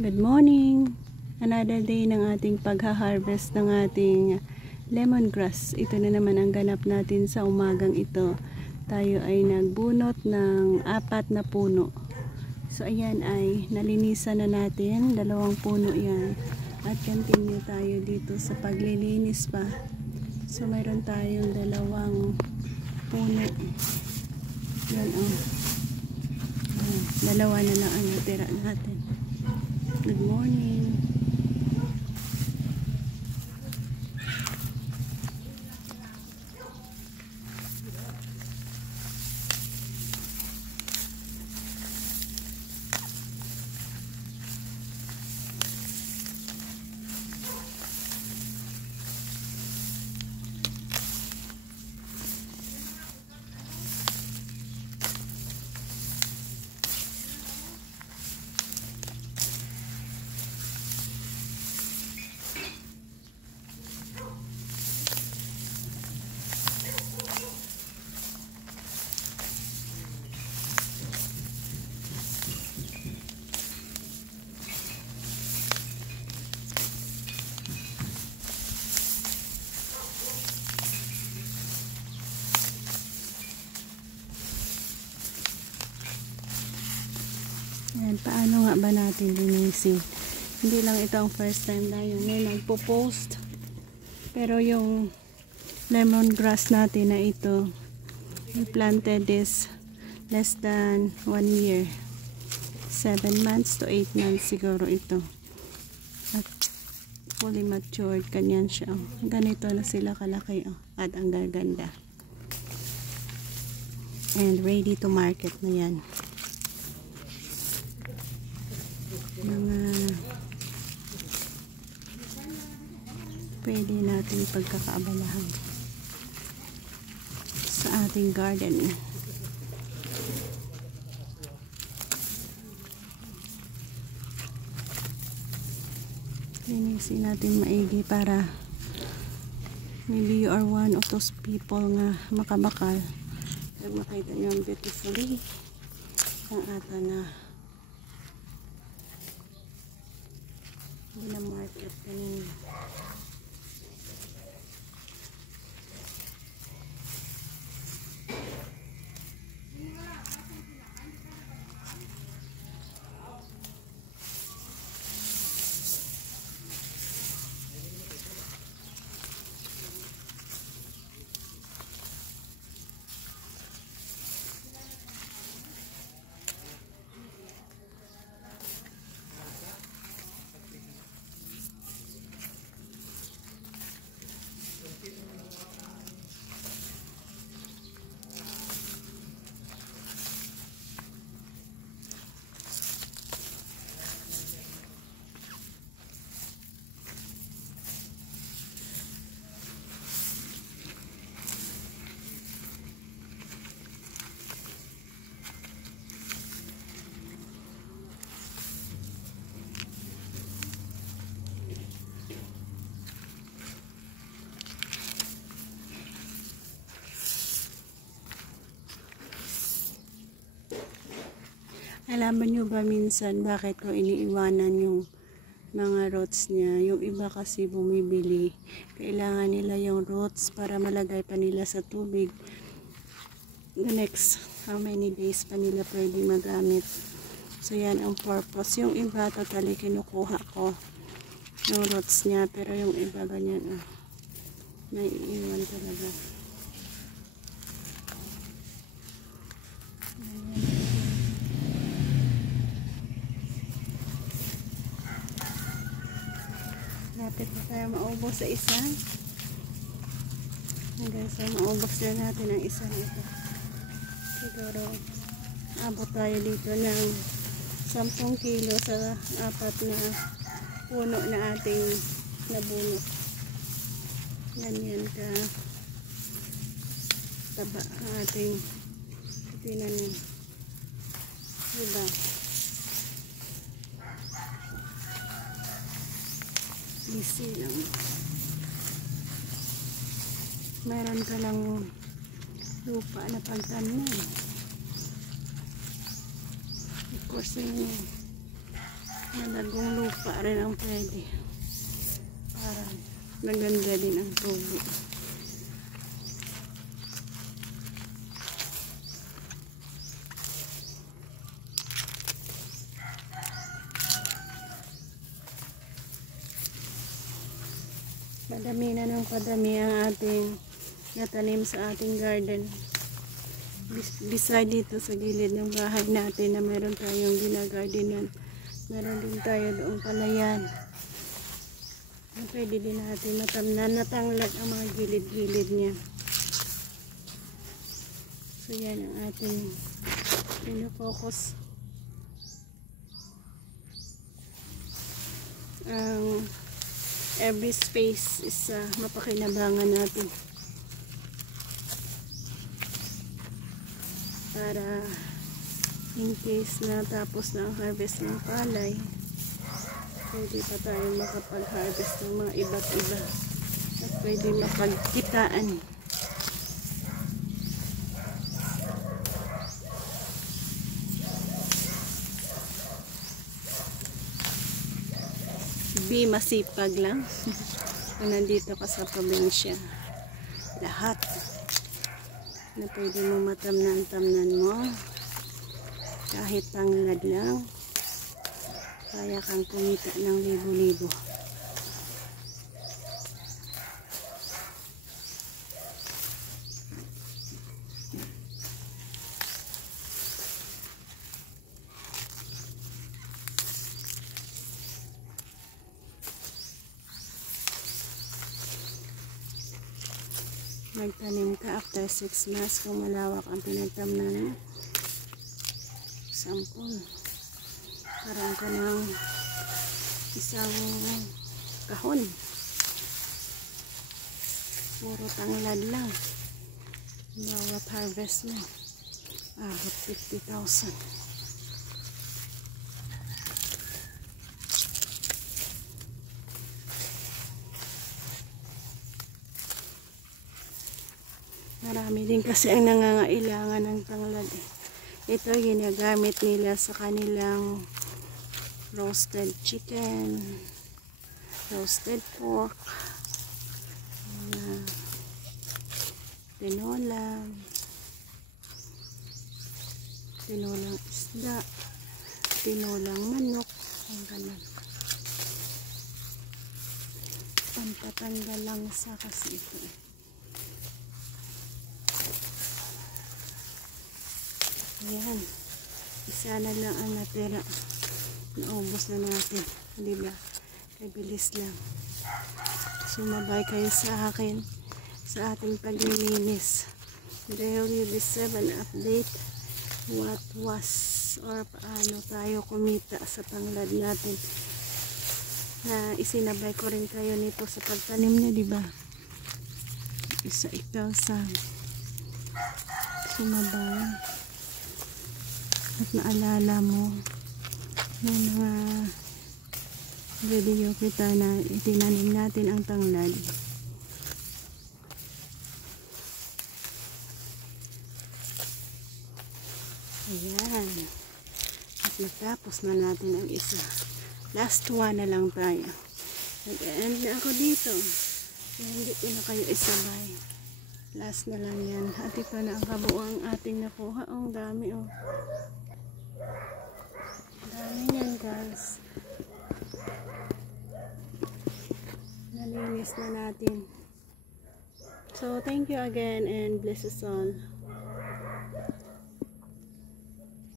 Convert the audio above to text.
Good morning! Another day ng ating pagha-harvest ng ating lemongrass. Ito na naman ang ganap natin sa umagang ito. Tayo ay nagbunot ng 4 na puno. So ayan ay nalinisan na natin. 2 puno yan. At continue tayo dito sa paglilinis pa. So mayroon tayong 2 puno. Yan o. 2 na lang ang natira natin. Good morning. Ayan, paano nga ba natin linisin? Hindi lang ito ang first time na yun nagpo-post. Pero yung lemongrass natin na ito, we planted this less than 1 year. 7 months to 8 months siguro ito. At fully matured, kanyan siya. Ganito na sila kalaki. At ang gaganda. And ready to market na yan. Mga pwede natin pagkakaabalahan sa ating garden. Linisin natin maigi para maybe you are one of those people nga makabakal. Pag makita nyo beautifully ang ata na market kanina. Alaman nyo ba minsan bakit ko iniiwanan yung mga roots niya? Yung iba kasi bumibili. Kailangan nila yung roots para malagay pa nila sa tubig. The next how many days pa nila pwede magamit. So yan ang purpose. Yung iba totally kinukuha ko yung roots niya. Pero yung iba ganyan. Naiiwan talaga. Lapit na tayo maubos sa isa. Hanggang sa maubos na natin ang isa nito. Siguro abot tayo dito ng 10 kilo sa 4 na puno na ating nabunot. Ganyan ka taba ang ating tinanim. Diba? Easy lang. Meron ka lang lupa na pagtanim. Of course, Malagong lupa rin ang pwede. Para maganda din ang tubig. Madami na ng padami ang ating natanim sa ating garden. Beside dito sa gilid ng bahay natin na meron tayong ginagardenan. Meron din tayo doong palayan. Pwede din natin matamnan, natanglat ang mga gilid-gilid niya. So yan ang ating pinafocus. Every space is mapakinabangan natin para in case na tapos na ang harvest ng palay, pwede pa tayong makapag-harvest ng mga iba't iba at pwede mapagkitaan. Be masipag lang kung nandito ka sa probinsya. Lahat na pwede mo matamnan-tamnan mo, kahit tanglad lang, kaya kang kumita ng libo-libo. Magtanim ka after 6 months kung malawak ang pinagtamnan mo. 10. Parang ka ng isang kahon. Puro tanglad lang. Bawat harvest mo, abot 50,000. Marami din kasi ang nangangailangan ng tanglad. Ito ginagamit nila sa kanilang roasted chicken, roasted pork, tinolang isda, tinolang manok, ang ganun. Pampatanggal lang sa kasi ito. Ayan, isa na lang ang natira. Naubos na natin, diba? Kabilis lang. Sumabay kayo sa akin sa ating paglilinis. Today will be 7 update what was or paano tayo kumita sa tanglad natin. Na isinabay ko rin kayo nito sa pagtanim niya, diba? Isa ikaw sa sumabay. At naalala mo ng mga video kita na itinanim natin ang tanglad. Ayan. At natapos na natin ang isa. Last one na lang tayo. Nag-end na ako dito. Hindi ko na kayo isabay. Last na lang yan. At ito na ang kabuuang ating nakuha. Oh, ang dami oh. Dami yan guys. Nalinis na natin. So thank you again and bless us all.